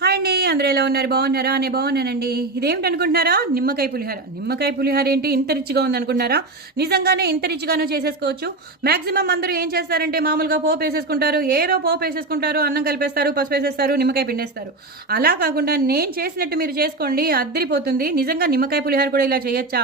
Hi అండి, అందరూ ఎలా ఉన్నారు? బాగున్నారా? నేను బాగున్నానండి. ఇదేమిటి అనుకుంటున్నారా? నిమ్మకాయ పులిహోర. నిమ్మకాయ పులిహోర ఏంటి ఇంత రిచ్గా ఉందనుకుంటున్నారా? నిజంగానే ఇంత రిచ్గాను చేసేసుకోవచ్చు. మాక్సిమం అందరూ ఏం చేస్తారంటే మామూలుగా పోపు వేసేసుకుంటారు, ఏదో పోపు వేసేసుకుంటారు, అన్నం కలిపేస్తారు, పసుపు వేసేస్తారు, నిమ్మకాయ పిండేస్తారు. అలా కాకుండా నేను చేసినట్టు మీరు చేసుకోండి, అద్దరిపోతుంది. నిజంగా నిమ్మకాయ పులిహోర కూడా ఇలా చేయొచ్చా?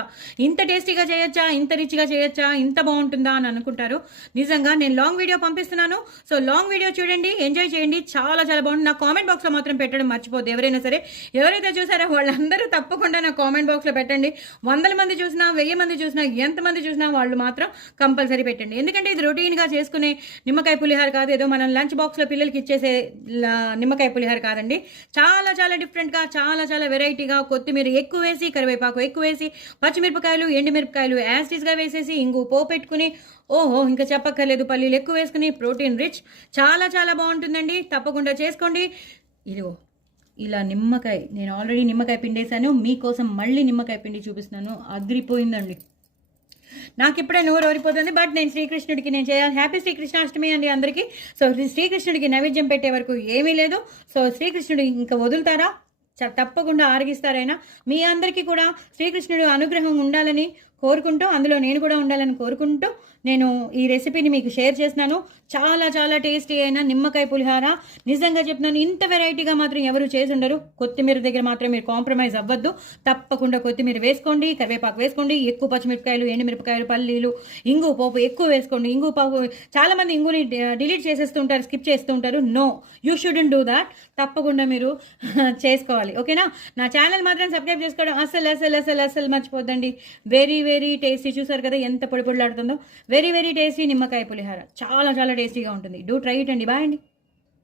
ఇంత టేస్టీగా చేయొచ్చా? ఇంత రిచ్గా చేయొచ్చా? ఇంత బాగుంటుందా అని అనుకుంటారు. నిజంగా నేను లాంగ్ వీడియో పంపిస్తున్నాను. సో లాంగ్ వీడియో చూడండి, ఎంజాయ్ చేయండి. చాలా చాలా బాగుంటుంది. నా కామెంట్ బాక్స్లో మాత్రం పెట్టడం మర్చిపోద్దు. ఎవరైనా సరే, ఎవరైతే చూసారో వాళ్ళందరూ తప్పకుండా నా కామెంట్ బాక్స్లో పెట్టండి. 100 మంది చూసినా, 1000 మంది చూసినా, ఎంతమంది చూసినా వాళ్ళు మాత్రం కంపల్సరీ పెట్టండి. ఎందుకంటే ఇది రొటీన్గా చేసుకునే నిమ్మకాయ పులిహోర కాదు, ఏదో మనం లంచ్ బాక్స్లో పిల్లలకి ఇచ్చేసే నిమ్మకాయ పులిహోర కాదండి. చాలా చాలా డిఫరెంట్గా, చాలా చాలా వెరైటీగా, కొత్తిమీర ఎక్కువ వేసి, కరివేపాకు ఎక్కువ వేసి, పచ్చిమిరపకాయలు, ఎండుమిరపకాయలు యాస్టీస్గా వేసేసి, ఇంగు పోపెట్టుకుని, ఓహో ఇంకా చెప్పక్కర్లేదు, పల్లీలు ఎక్కువ వేసుకుని, ప్రోటీన్ రిచ్, చాలా చాలా బాగుంటుందండి. తప్పకుండా చేసుకోండి. ఇదిగో ఇలా నిమ్మకాయ, నేను ఆల్రెడీ నిమ్మకాయ పిండేశాను, మీకోసం మళ్ళీ నిమ్మకాయ పిండి చూపిస్తున్నాను. అదిరిపోయిందండి. నాకు ఇప్పుడే నోరు ఓరిపోతుంది. బట్ నేను శ్రీకృష్ణుడికి నేను చేయాలి. హ్యాపీ శ్రీకృష్ణాష్టమి అండి అందరికీ. సో శ్రీకృష్ణుడికి నైవేద్యం పెట్టే వరకు ఏమీ లేదు. సో శ్రీకృష్ణుడు ఇంకా వదులుతారా? తప్పకుండా ఆరగిస్తారైనా. మీ అందరికీ కూడా శ్రీకృష్ణుడు అనుగ్రహం ఉండాలని కోరుకుంటూ, అందులో నేను కూడా ఉండాలని కోరుకుంటూ నేను ఈ రెసిపీని మీకు షేర్ చేస్తున్నాను. చాలా చాలా టేస్టీ అయిన నిమ్మకాయ పులిహోర. నిజంగా చెప్తున్నాను, ఇంత వెరైటీగా మాత్రం ఎవరు చేసి ఉండరు. కొత్తిమీర దగ్గర మాత్రం మీరు కాంప్రమైజ్ అవ్వద్దు. తప్పకుండా కొత్తిమీర వేసుకోండి, కరివేపాకు వేసుకోండి, ఎక్కువ పచ్చిమిరపకాయలు, ఎండుమిరపకాయలు, పల్లీలు, ఇంగు పోపు ఎక్కువ వేసుకోండి. ఇంగు పోపు చాలా మంది ఇంగుని డిలీట్ చేసేస్తుంటారు, స్కిప్ చేస్తూ ఉంటారు. No, you shouldn't do that. తప్పకుండా మీరు చేసుకోవాలి. ఓకేనా? నా ఛానల్ మాత్రం సబ్స్క్రైబ్ చేసుకోవడం అసలు అసలు అసలు అసలు మర్చిపోద్దండి. Very very tasty. చూసారు కదా ఎంత పొడి పొడిలాడుతుందో. వెరీ వెరీ టేస్టీ నిమ్మకాయ పులిహోర. చాలా చాలా టేస్టీగా ఉంటుంది. డూ ట్రై ఇట్ అండి. బాయ్ అండి.